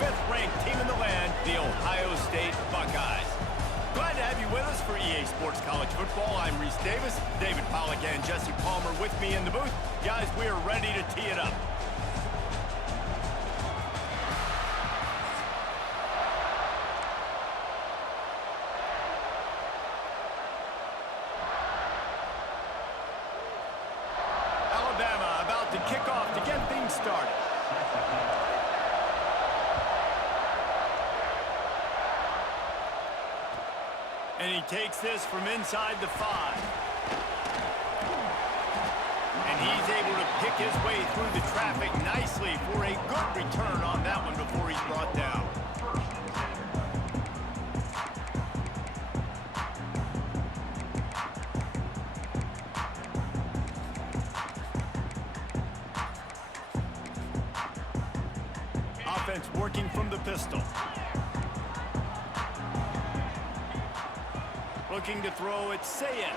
fifth-ranked team in the land, the Ohio State Buckeyes. Glad to have you with us for EA Sports College Football. I'm Reese Davis, David Pollack and Jesse Palmer with me in the booth. Guys, we are ready to tee it up. Alabama about to kick off to get things started. And he takes this from inside the 5. And he's able to pick his way through the traffic nicely for a good return on that one before he's brought down. Offense working from the pistol. Looking to throw, it's Sayin.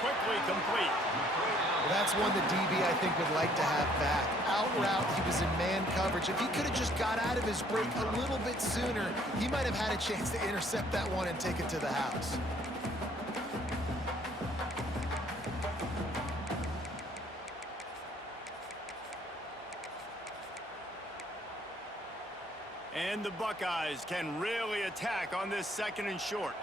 Quickly complete. Well, that's one the DB, I think, would like to have back. Out route, he was in man coverage. If he could have just got out of his break a little bit sooner, he might have had a chance to intercept that one and take it to the house. And the Buckeyes can really attack on this second and short.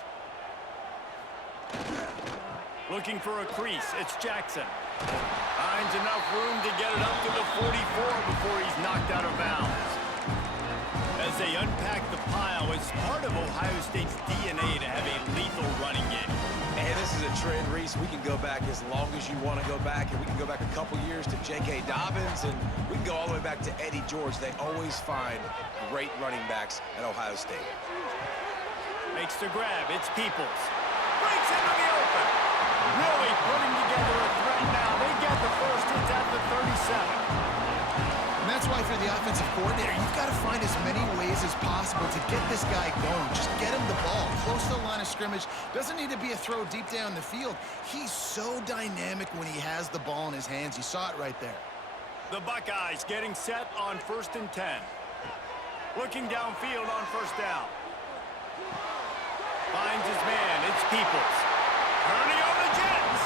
Looking for a crease, it's Jackson. Finds enough room to get it up to the 44 before he's knocked out of bounds. As they unpack the pile, it's part of Ohio State's DNA to have a lethal running game. And this is a trend, Reese. We can go back as long as you want to go back, and we can go back a couple years to J.K. Dobbins, and we can go all the way back to Eddie George. They always find great running backs at Ohio State. Makes the grab. It's Peoples. Breaks into the open. Really putting together a threat now. They get the first. It's at the 37. And that's why for the offensive coordinator, you've got to find as many ways as possible to get this guy going. Just get him the ball close to the line of scrimmage. Doesn't need to be a throw deep down the field. He's so dynamic when he has the ball in his hands. You saw it right there. The Buckeyes getting set on 1st and 10. Looking downfield on 1st down. Finds his man. It's Peoples. Turning on the Jets.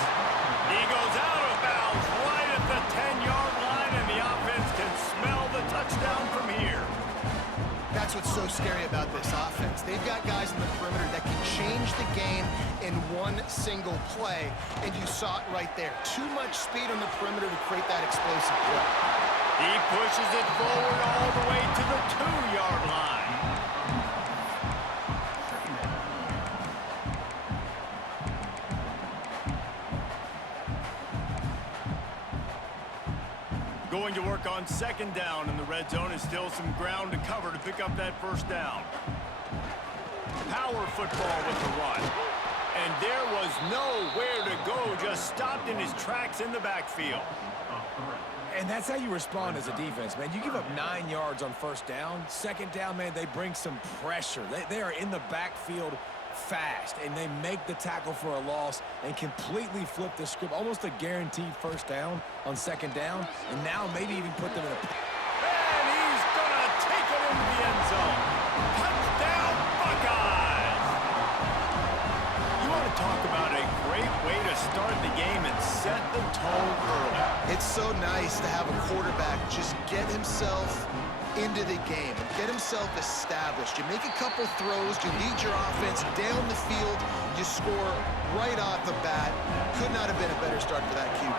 He goes out of bounds right at the 10-yard line, and the offense can smell the touchdown from here. That's what's so scary about this offense. They've got guys in the perimeter that can change the game in one single play, and you saw it right there. Too much speed on the perimeter to create that explosive play. He pushes it forward all the way to the 2-yard line. Going to work on 2nd down in the red zone, is still some ground to cover to pick up that 1st down. Power football with the run. And there was nowhere to go, just stopped in his tracks in the backfield. And that's how you respond as a defense, man. You give up 9 yards on 1st down. 2nd down, man, they bring some pressure. They are in the backfield fast, and they make the tackle for a loss and completely flip the script. Almost a guaranteed 1st down on 2nd down, and now maybe even put them in a... And he's going to take it into the end zone. Touchdown, Buckeyes! You want to talk about a great way to start the game and set the tone early. It's so nice to have a quarterback just get himself into the game and get himself established. You make a couple throws, you lead your offense down the field, you score right off the bat. Could not have been a better start for that QB.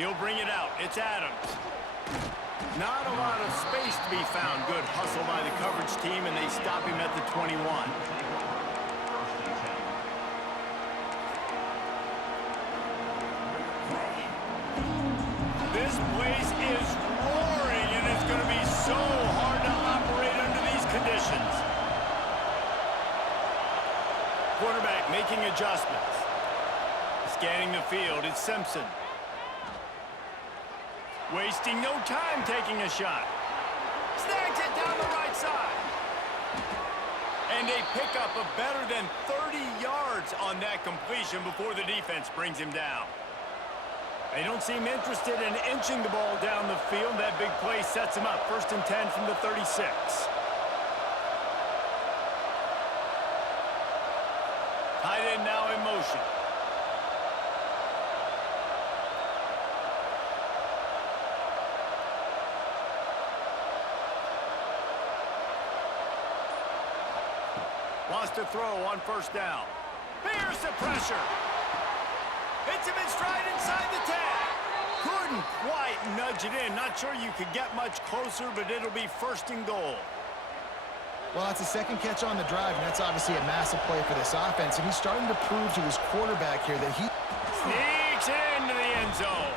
He'll bring it out. It's Adams. Not a lot of space to be found. Good hustle by the coverage team, and they stop him at the 21. This place is roaring, and it's going to be so hard to operate under these conditions. Quarterback making adjustments. Scanning the field, it's Simpson. Wasting no time taking a shot. Snags it down the right side. And a pickup of better than 30 yards on that completion before the defense brings him down. They don't seem interested in inching the ball down the field. That big play sets them up. 1st and 10 from the 36. Tight end now in motion. Wants to throw on 1st down. Here's the pressure. Hits him in stride inside the 10. Couldn't quite nudge it in. Not sure you could get much closer, but it'll be 1st and goal. Well, it's a second catch on the drive, and that's obviously a massive play for this offense. And he's starting to prove to his quarterback here that he sneaks into the end zone.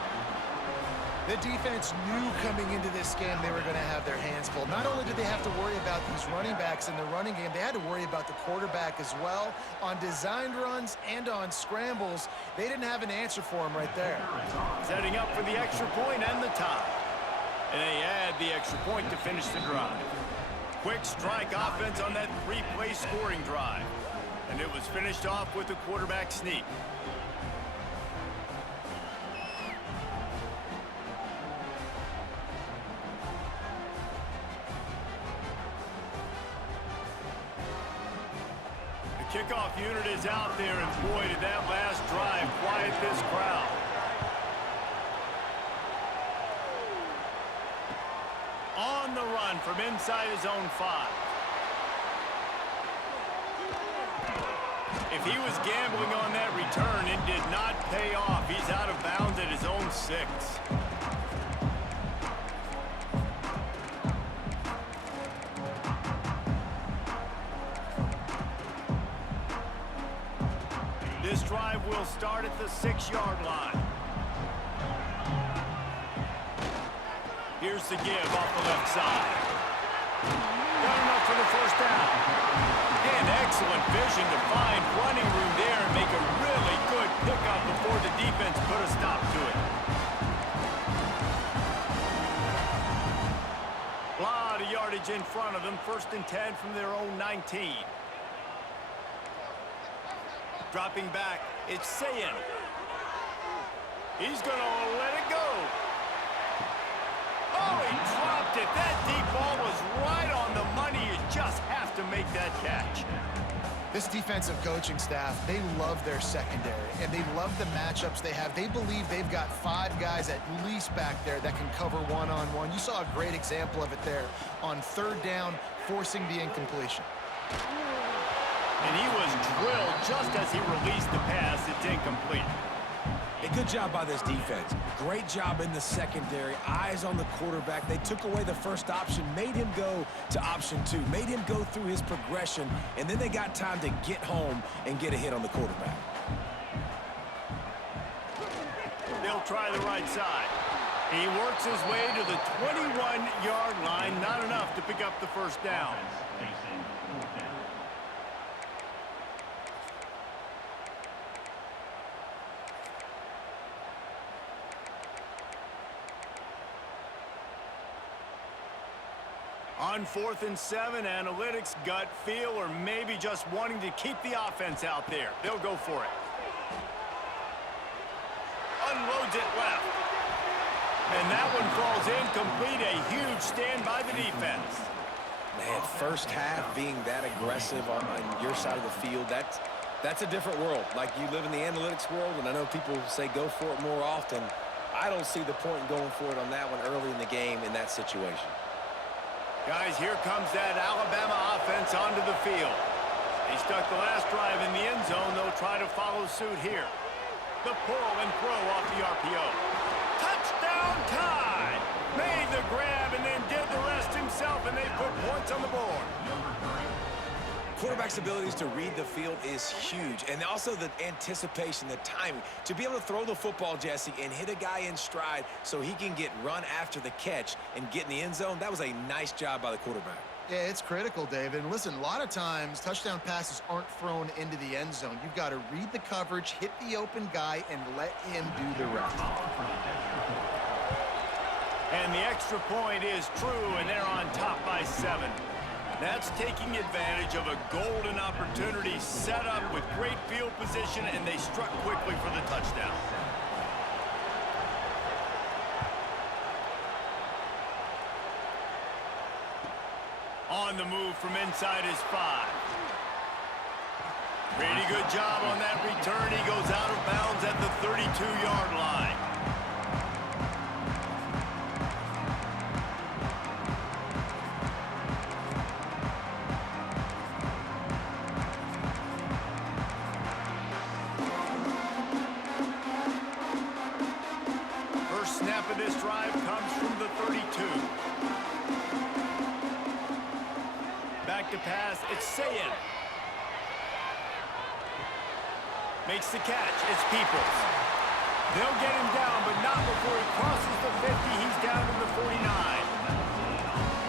The defense knew coming into this game they were going to have their hands full. Not only did they have to worry about these running backs in the running game, they had to worry about the quarterback as well. On designed runs and on scrambles, they didn't have an answer for him right there. Setting up for the extra point and the tie. And they add the extra point to finish the drive. Quick strike offense on that 3-play scoring drive. And it was finished off with a quarterback sneak. Kickoff unit is out there, and boy, did that last drive quiet this crowd. On the run from inside his own 5. If he was gambling on that return, it did not pay off. He's out of bounds at his own 6. This drive will start at the 6-yard line. Here's the give off the left side. Got enough for the 1st down. And excellent vision to find running room there and make a really good pickup before the defense put a stop to it. A lot of yardage in front of them. 1st and 10 from their own 19. Dropping back, it's Sayin. He's going to let it go. Oh, he dropped it. That deep ball was right on the money. You just have to make that catch. This defensive coaching staff, they love their secondary, and they love the matchups they have. They believe they've got 5 guys at least back there that can cover one-on-one. You saw a great example of it there on 3rd down, forcing the incompletion. And he was drilled just as he released the pass. It's incomplete. A good job by this defense. Great job in the secondary. Eyes on the quarterback. They took away the first option, made him go to option 2, made him go through his progression, and then they got time to get home and get a hit on the quarterback. They'll try the right side. He works his way to the 21-yard line. Not enough to pick up the 1st down. On 4th and 7, analytics, gut feel, or maybe just wanting to keep the offense out there. They'll go for it. Unloads it left. And that one falls incomplete. A huge stand by the defense. Man, first half being that aggressive on your side of the field, that's a different world. Like, you live in the analytics world, and I know people say go for it more often. I don't see the point in going for it on that one early in the game in that situation. Guys, here comes that Alabama offense onto the field. They stuck the last drive in the end zone. They'll try to follow suit here. The pull and throw off the RPO. Touchdown tie! Made the grab and then did the rest himself, and they put points on the board. Quarterback's abilities to read the field is huge, and also the anticipation, the timing. To be able to throw the football, Jesse, and hit a guy in stride so he can get run after the catch and get in the end zone, that was a nice job by the quarterback. Yeah, it's critical, David. And listen, a lot of times touchdown passes aren't thrown into the end zone. You've got to read the coverage, hit the open guy, and let him do the rest. And the extra point is true, and they're on top by 7. That's taking advantage of a golden opportunity set up with great field position, and they struck quickly for the touchdown. on the move from inside his 5. Pretty good job on that return. He goes out of bounds at the 32-yard line. First snap of this drive comes from the 32. Back to pass, it's Sayin. Makes the catch, it's Peoples. They'll get him down, but not before he crosses the 50. He's down to the 49.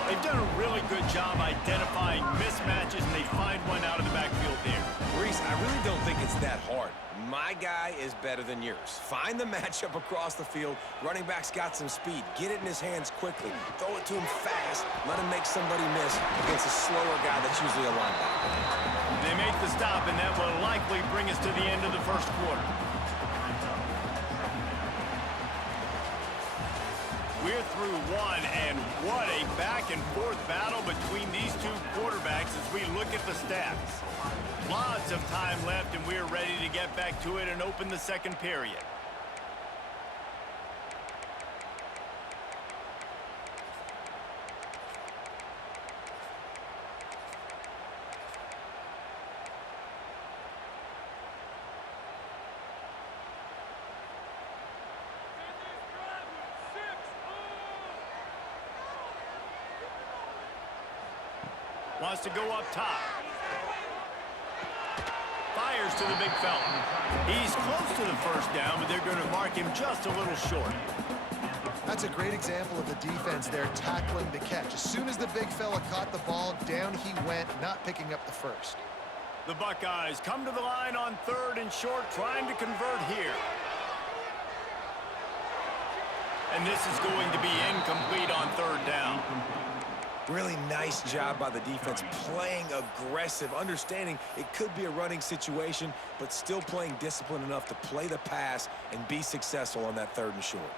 They've done a really good job identifying mismatches, and they find one out of the backfield there. Reese, I really don't think it's that hard. My guy is better than yours. Find the matchup across the field. Running back's got some speed. Get it in his hands quickly. Throw it to him fast. Let him make somebody miss against a slower guy that's usually a linebacker. They make the stop, and that will likely bring us to the end of the first quarter. We're through one, and what a back-and-forth battle between these two quarterbacks as we look at the stats. Lots of time left, and we're ready to get back to it and open the second period. Wants to go up top. Fires to the big fella. He's close to the first down, but they're going to mark him just a little short. That's a great example of the defense there tackling the catch. As soon as the big fella caught the ball, down he went, not picking up the first. The Buckeyes come to the line on 3rd and short, trying to convert here. And this is going to be incomplete on 3rd down. Really nice job by the defense, playing aggressive, understanding it could be a running situation, but still playing disciplined enough to play the pass and be successful on that 3rd and short.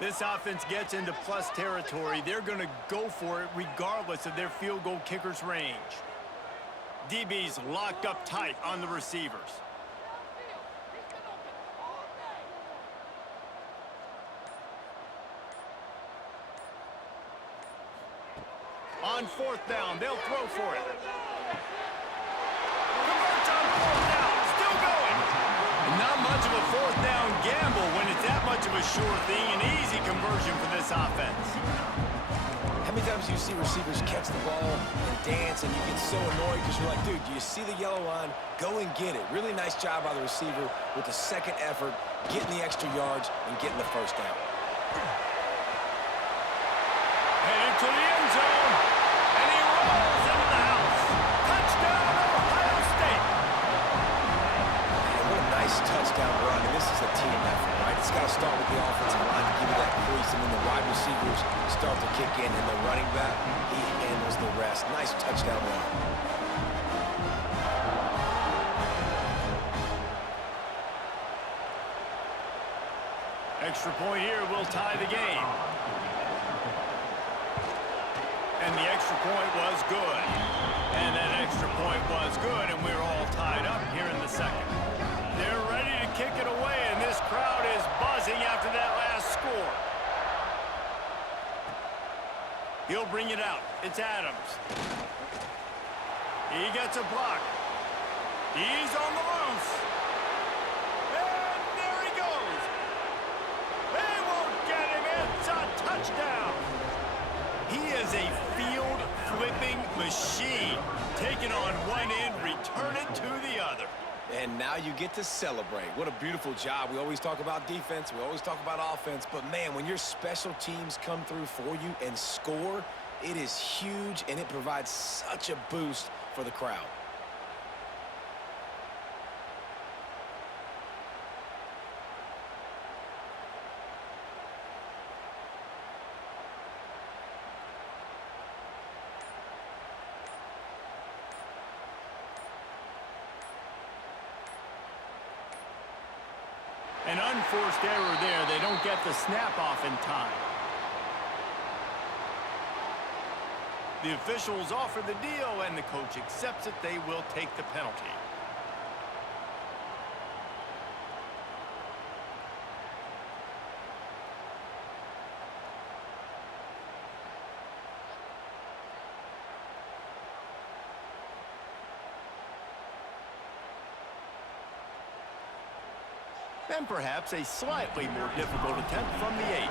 This offense gets into plus territory. They're going to go for it regardless of their field goal kicker's range. DB's locked up tight on the receivers. On 4th down, they'll throw for it. Converts on 4th down, still going. Not much of a 4th down gamble when it's that much of a sure thing, an easy conversion for this offense. How many times do you see receivers catch the ball and dance and you get so annoyed because you're like, dude, do you see the yellow line? Go and get it. Really nice job by the receiver with the second effort, getting the extra yards and getting the first down. Headed to the end zone. And he rolls into the house. Touchdown, Ohio State. Man, what a nice touchdown run. And this is a team effort, right? It's got to start with the offensive line to give you that crease, and then the wide receivers start to kick in, and the running back, he handles the rest. Nice touchdown run. Extra point here will tie the game. And the extra point was good. And that extra point was good, and we're all tied up here in the second. They're ready to kick it away, and this crowd is buzzing after that last score. He'll bring it out. It's Adams. He gets a block. He's on the loose. And there he goes. They won't get him. It's a touchdown. He is a field-flipping machine. Taking on one end, return it to the other. And now you get to celebrate. What a beautiful job. We always talk about defense. We always talk about offense. But, man, when your special teams come through for you and score, it is huge, and it provides such a boost for the crowd. An unforced error there. They don't get the snap off in time. The officials offer the deal, and the coach accepts it. They will take the penalty. And perhaps a slightly more difficult attempt from the 8.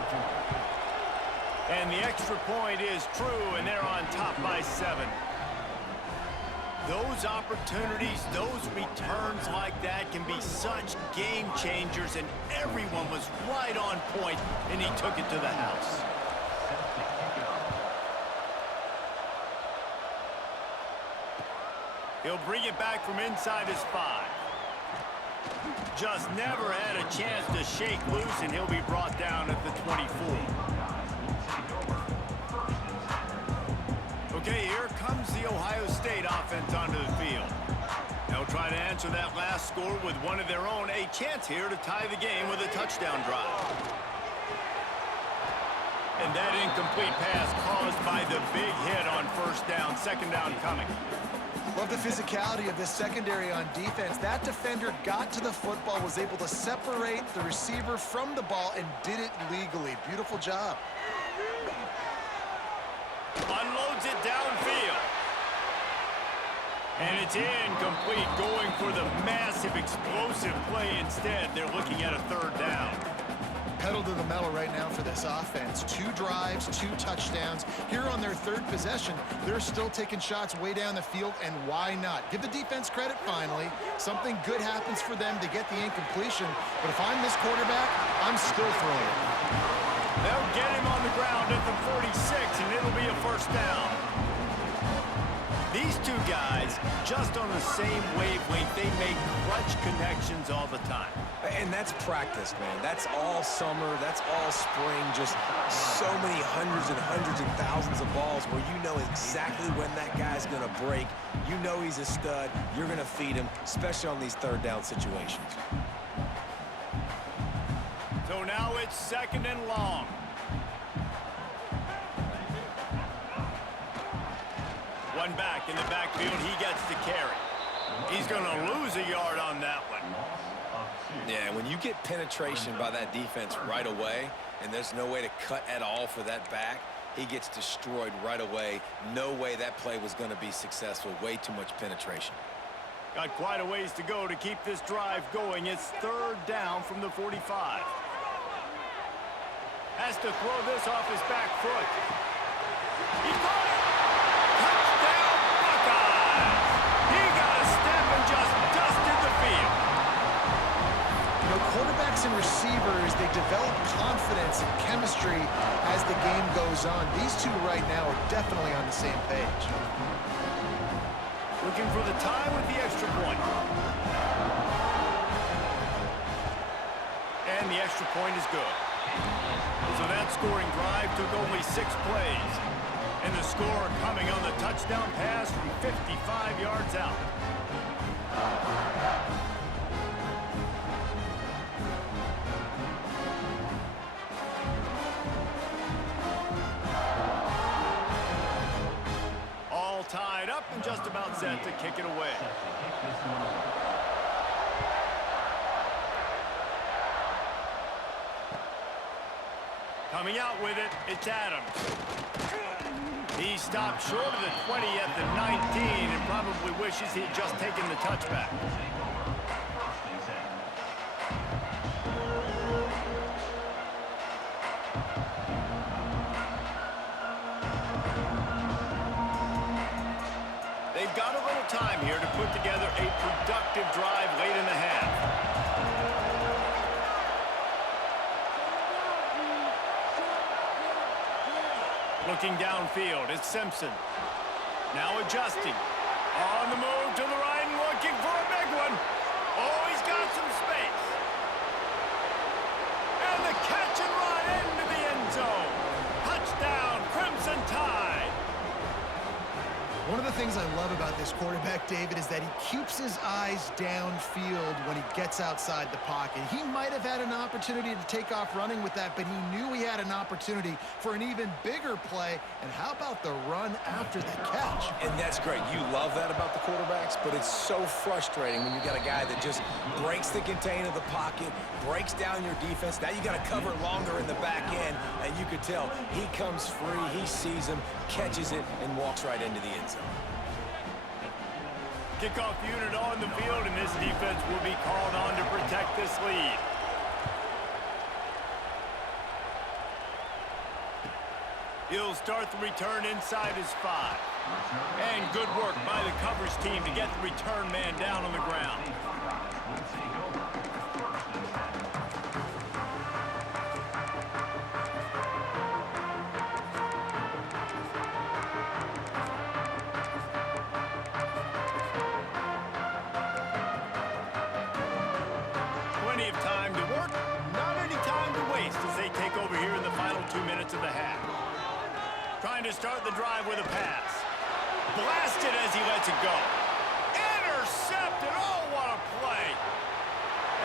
And the extra point is true, and they're on top by 7. Those opportunities, those returns like that can be such game changers, and everyone was right on point, and he took it to the house. He'll bring it back from inside his 5. Just never had a chance to shake loose, and he'll be brought down at the 24. Okay, here comes the Ohio State offense onto the field. They'll try to answer that last score with one of their own. A chance here to tie the game with a touchdown drive. And that incomplete pass caused by the big hit on first down. Second down coming. Love the physicality of this secondary on defense. That defender got to the football, was able to separate the receiver from the ball, and did it legally. Beautiful job. Unloads it downfield. And it's incomplete, going for the massive explosive play instead. They're looking at a third down. Pedal to the metal right now for this offense. 2 drives, 2 touchdowns. Here on their 3rd possession, they're still taking shots way down the field, and why not? Give the defense credit finally. Something good happens for them to get the incompletion, but if I'm this quarterback, I'm still throwing it. They'll get him on the ground at the 46, and it'll be a first down. These two guys, just on the same wavelength, they make clutch connections all the time. And that's practice, man. That's all summer. That's all spring. Just so many hundreds and thousands of balls where you know exactly when that guy's going to break. You know he's a stud. You're going to feed him, especially on these third down situations. So now it's 2nd and long. One back in the backfield. He gets to carry. He's going to lose a yard on that one. Yeah, when you get penetration by that defense right away, and there's no way to cut at all for that back, he gets destroyed right away. No way that play was going to be successful. Way too much penetration. Got quite a ways to go to keep this drive going. It's 3rd down from the 45. Has to throw this off his back foot. He caught it! Touchdown, Buckeyes! He got a step and just dusted the field. You know, quarterbacks and receivers, they develop confidence and chemistry as the game goes on. These two right now are definitely on the same page. Looking for the tie with the extra point. And the extra point is good. So that scoring drive took only 6 plays. And the score coming on the touchdown pass from 55 yards out. All tied up and just about set to kick it away. Coming out with it, it's Adams. He stopped short of the 20 at the 19 and probably wishes he'd just taken the touchback. They've got a little time here to put together a productive drive late in the half. Looking downfield, it's Simpson. Now adjusting. On the move to the right and looking for a big one. Oh, he's got some space. And the catch and run into the end zone. Touchdown, Crimson Tide. One of the things I love about this quarterback, David, is that he keeps his eyes downfield when he gets outside the pocket. He might have had an opportunity to take off running with that, but he knew he had an opportunity for an even bigger play. And how about the run after the catch? And that's great. You love that about the quarterbacks, but it's so frustrating when you got a guy that just breaks the contain of the pocket, breaks down your defense. Now you got to cover longer in the back end, and you could tell he comes free, he sees him, catches it, and walks right into the end zone. Kickoff unit on the field, and this defense will be called on to protect this lead. He'll start the return inside his 5. And good work by the coverage team to get the return man down on the ground. Plenty of time to work, not any time to waste as they take over here in the final 2 minutes of the half. Trying to start the drive with a pass. Blasted as he lets it go. Intercepted. Oh, what a play.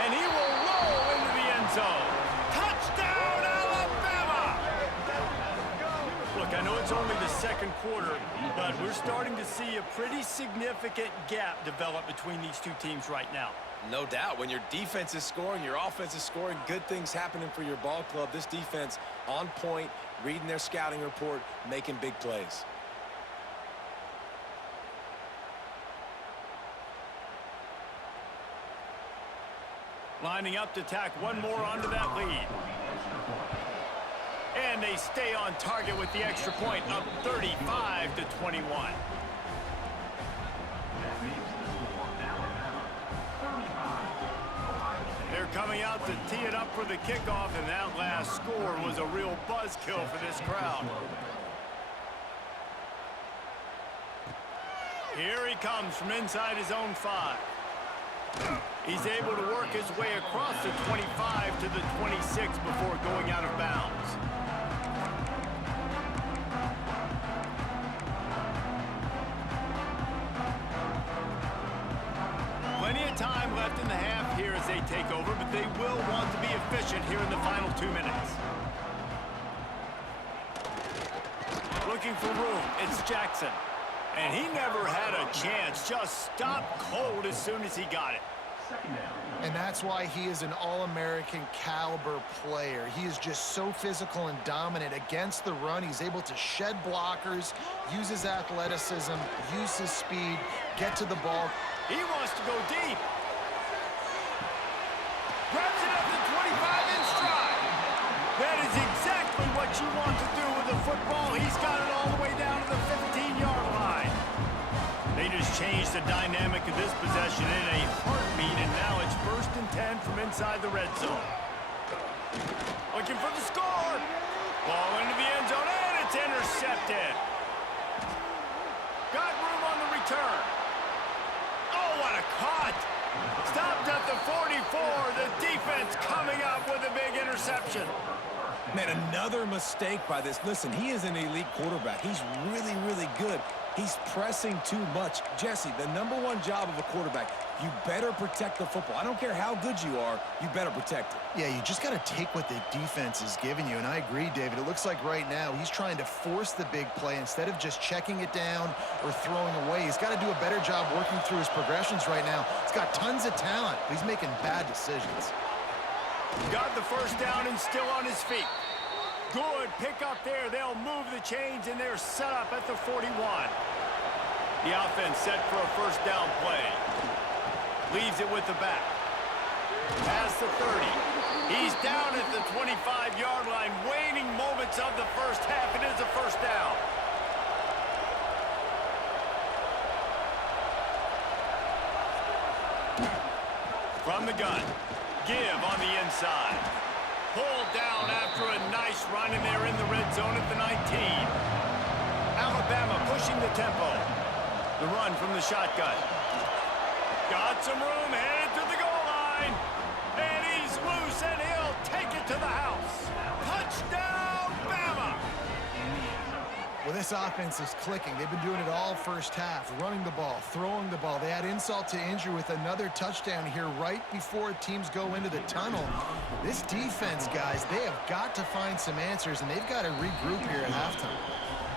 And he will roll into the end zone. Touchdown, Alabama! Look, I know it's only the second quarter, but we're starting to see a pretty significant gap develop between these two teams right now. No doubt. When your defense is scoring, your offense is scoring, good things happening for your ball club. This defense on point, reading their scouting report, making big plays. Lining up to tack one more onto that lead. And they stay on target with the extra point, up 35-21. They're coming out to tee it up for the kickoff, and that last score was a real buzzkill for this crowd. Here he comes from inside his own 5. He's able to work his way across the 25 to the 26 before going out of bounds. Plenty of time left in the half here as they take over, but they will want to be efficient here in the final 2 minutes. Looking for room, it's Jackson. And he never had a chance, just stopped cold as soon as he got it. And that's why he is an All-American caliber player. He is just so physical and dominant against the run. He's able to shed blockers, use his athleticism, use his speed, get to the ball. He wants to go deep. Grabs it up to 25 in stride. That is exactly what you want to do with the football. He's got it all the way down to the 15-yard line. They just changed the dynamic of this possession in a heartbeat, and now it's 1st and 10 from inside the red zone. Looking for the score. Ball into the end zone, and it's intercepted. Got room on the return. Oh, what a cut. Stopped at the 44. The defense coming up with a big interception. Man, another mistake by this. Listen, he is an elite quarterback. He's really, really good. He's pressing too much. Jesse, the #1 job of a quarterback, you better protect the football. I don't care how good you are, you better protect it. Yeah, you just got to take what the defense is giving you, and I agree, David. It looks like right now he's trying to force the big play instead of just checking it down or throwing away. He's got to do a better job working through his progressions right now. He's got tons of talent, but he's making bad decisions. Got the first down and still on his feet. Good pick up there. They'll move the chains, and they're set up at the 41. The offense set for a first down play. Leaves it with the back. Past the 30. He's down at the 25-yard line. Waning moments of the first half. It is a first down. From the gun. Give on the inside. Pulled down after a nice run, and they're in the red zone at the 19. Alabama pushing the tempo. The run from the shotgun. Got some room, headed to the goal line. And he's loose, and he'll take it to the house. Touchdown, Bama! Well, this offense is clicking. They've been doing it all first half, running the ball, throwing the ball. They add insult to injury with another touchdown here right before teams go into the tunnel. This defense, guys, they have got to find some answers, and they've got to regroup here at halftime.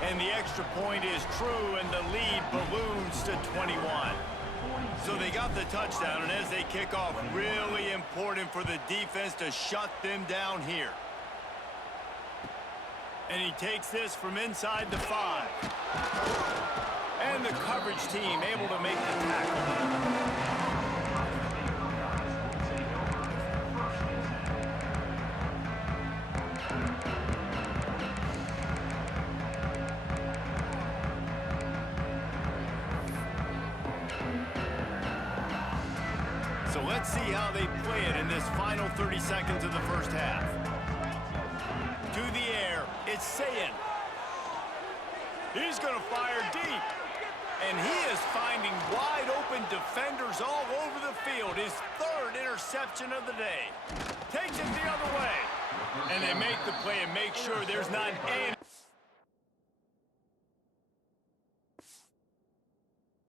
And the extra point is true, and the lead balloons to 21. So they got the touchdown, and as they kick off, really important for the defense to shut them down here. And he takes this from inside the 5. And the coverage team able to make the tackle. So let's see how they play it in this final 30 seconds of the first half. To the air, it's Sayin. He's going to fire deep. And he is finding wide open defenders all over the field. His 3rd interception of the day. Takes it the other way. And they make the play and make sure there's not any